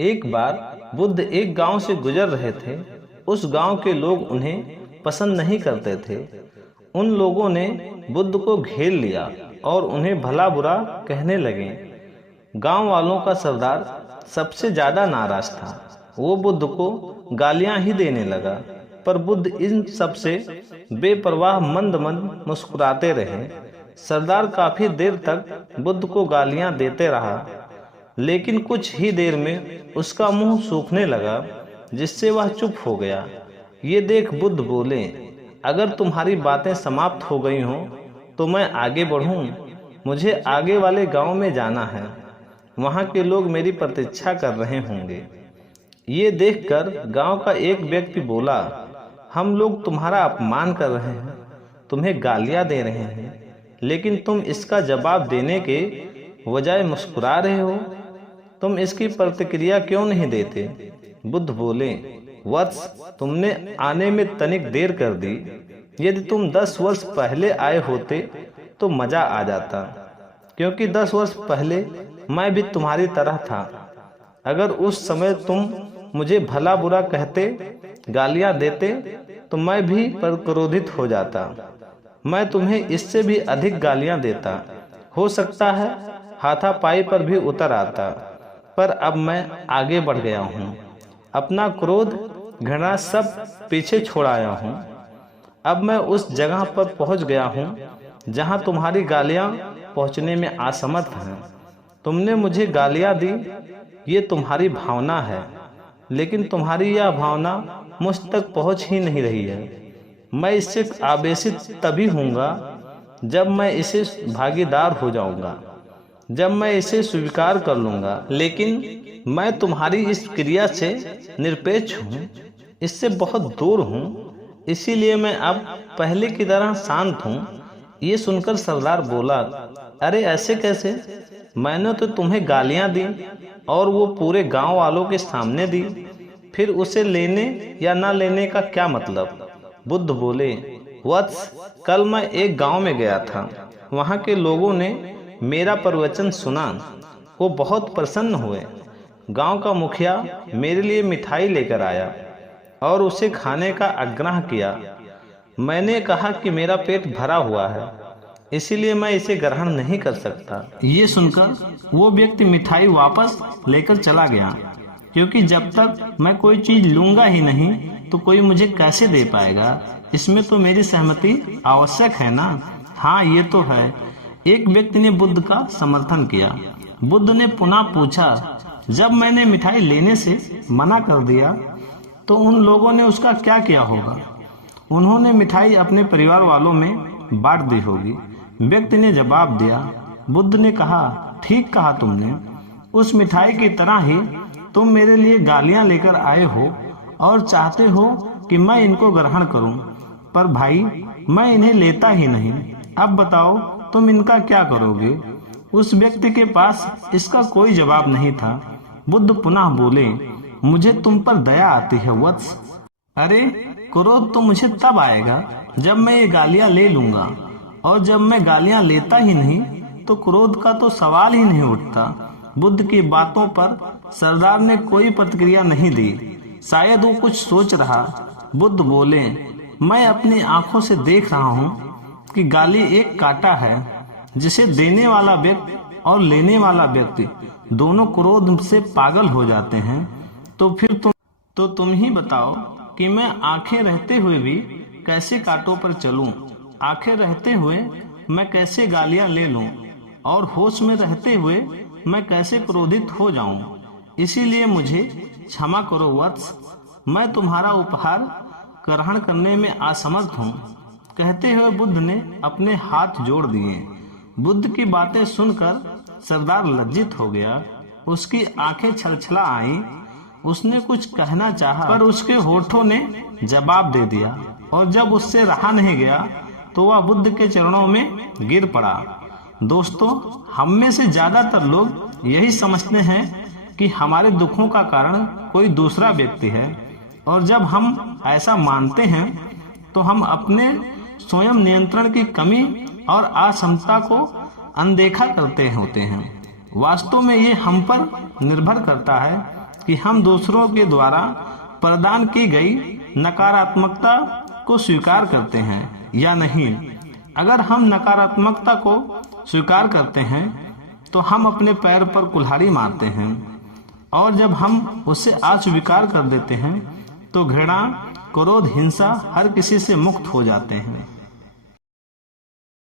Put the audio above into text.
एक बार बुद्ध एक गांव से गुजर रहे थे। उस गांव के लोग उन्हें पसंद नहीं करते थे। उन लोगों ने बुद्ध को घेर लिया और उन्हें भला बुरा कहने लगे। गांव वालों का सरदार सबसे ज्यादा नाराज था। वो बुद्ध को गालियां ही देने लगा, पर बुद्ध इन सब से बेपरवाह मंद मंद मुस्कुराते रहे। सरदार काफी देर तक बुद्ध को गालियां देते रहा, लेकिन कुछ ही देर में उसका मुंह सूखने लगा, जिससे वह चुप हो गया। ये देख बुद्ध बोले, अगर तुम्हारी बातें समाप्त हो गई हों तो मैं आगे बढ़ूं। मुझे आगे वाले गांव में जाना है, वहां के लोग मेरी प्रतीक्षा कर रहे होंगे। ये देखकर गांव का एक व्यक्ति बोला, हम लोग तुम्हारा अपमान कर रहे हैं, तुम्हें गालियां दे रहे हैं, लेकिन तुम इसका जवाब देने के बजाय मुस्कुरा रहे हो। तुम इसकी प्रतिक्रिया क्यों नहीं देते? बुद्ध बोले, वत्स, तुमने आने में तनिक देर कर दी। यदि तुम 10 वर्ष पहले आए होते तो मजा आ जाता, क्योंकि 10 वर्ष पहले मैं भी तुम्हारी तरह था। अगर उस समय तुम मुझे भला बुरा कहते, गालियां देते, तो मैं भी क्रोधित हो जाता। मैं तुम्हें इससे भी अधिक गालियां देता, हो सकता है हाथापाई पर भी उतर आता। पर अब मैं आगे बढ़ गया हूँ, अपना क्रोध घृणा सब पीछे छोड़ आया हूँ। अब मैं उस जगह पर पहुँच गया हूँ जहाँ तुम्हारी गालियाँ पहुँचने में असमर्थ हैं। तुमने मुझे गालियाँ दी, ये तुम्हारी भावना है, लेकिन तुम्हारी यह भावना मुझ तक पहुँच ही नहीं रही है। मैं इससे आवेशित तभी हूँगा जब मैं इसे भागीदार हो जाऊँगा, जब मैं इसे स्वीकार कर लूँगा। लेकिन मैं तुम्हारी इस क्रिया से निरपेक्ष हूँ, इससे बहुत दूर हूँ, इसीलिए मैं अब पहले की तरह शांत हूँ। ये सुनकर सरदार बोला, अरे ऐसे कैसे? मैंने तो तुम्हें गालियाँ दी और वो पूरे गांव वालों के सामने दी, फिर उसे लेने या ना लेने का क्या मतलब? बुद्ध बोले, वत्स, कल मैं एक गांव में गया था। वहाँ के लोगों ने मेरा प्रवचन सुना, वो बहुत प्रसन्न हुए। गांव का मुखिया मेरे लिए मिठाई लेकर आया और उसे खाने का आग्रह किया। मैंने कहा कि मेरा पेट भरा हुआ है, इसीलिए मैं इसे ग्रहण नहीं कर सकता। ये सुनकर वो व्यक्ति मिठाई वापस लेकर चला गया, क्योंकि जब तक मैं कोई चीज लूंगा ही नहीं तो कोई मुझे कैसे दे पाएगा? इसमें तो मेरी सहमति आवश्यक है ना। हाँ, ये तो है। एक व्यक्ति ने बुद्ध का समर्थन किया। बुद्ध ने पुनः पूछा, जब मैंने मिठाई लेने से मना कर दिया तो उन लोगों ने उसका क्या किया होगा? उन्होंने मिठाई अपने परिवार वालों में बांट दी होगी। व्यक्ति ने जवाब दिया। बुद्ध ने कहा, ठीक कहा तुमने। उस मिठाई की तरह ही तुम मेरे लिए गालियां लेकर आए हो और चाहते हो कि मैं इनको ग्रहण करूं, पर भाई मैं इन्हें लेता ही नहीं। अब बताओ तुम इनका क्या करोगे? उस व्यक्ति के पास इसका कोई जवाब नहीं था। बुद्ध पुनः बोले, मुझे तुम पर दया आती है वत्स। अरे, क्रोध तो मुझे तब आएगा जब मैं ये गालियां ले लूंगा, और जब मैं गालियां लेता ही नहीं तो क्रोध का तो सवाल ही नहीं उठता। बुद्ध की बातों पर सरदार ने कोई प्रतिक्रिया नहीं दी। शायद वो कुछ सोच रहा। बुद्ध बोले, मैं अपनी आंखों से देख रहा हूँ कि गाली एक कांटा है, जिसे देने वाला व्यक्ति और लेने वाला व्यक्ति दोनों क्रोध से पागल हो जाते हैं। तो फिर तुम ही बताओ कि मैं आंखें रहते हुए भी कैसे कांटों पर चलूं? आंखें रहते हुए मैं कैसे गालियां ले लूं? और होश में रहते हुए मैं कैसे क्रोधित हो जाऊं? इसीलिए मुझे क्षमा करो वत्स, मैं तुम्हारा उपहार ग्रहण करने में असमर्थ हूँ। कहते हुए बुद्ध ने अपने हाथ जोड़ दिए। बुद्ध की बातें सुनकर सरदार लज्जित हो गया। उसकी आंखें छलछला आईं। उसने कुछ कहना चाहा, पर उसके होठों ने जवाब दे दिया, और जब उससे रहा नहीं गया तो वह बुद्ध के चरणों में गिर पड़ा। दोस्तों, हम में से ज्यादातर लोग यही समझते हैं कि हमारे दुखों का कारण कोई दूसरा व्यक्ति है, और जब हम ऐसा मानते हैं तो हम अपने स्वयं नियंत्रण की कमी और अक्षमता को अनदेखा करते होते हैं। वास्तव में ये हम पर निर्भर करता है कि हम दूसरों के द्वारा प्रदान की गई नकारात्मकता को स्वीकार करते हैं या नहीं। अगर हम नकारात्मकता को स्वीकार करते हैं तो हम अपने पैर पर कुल्हाड़ी मारते हैं, और जब हम उसे अस्वीकार कर देते हैं तो घृणा, क्रोध, हिंसा हर किसी से मुक्त हो जाते हैं।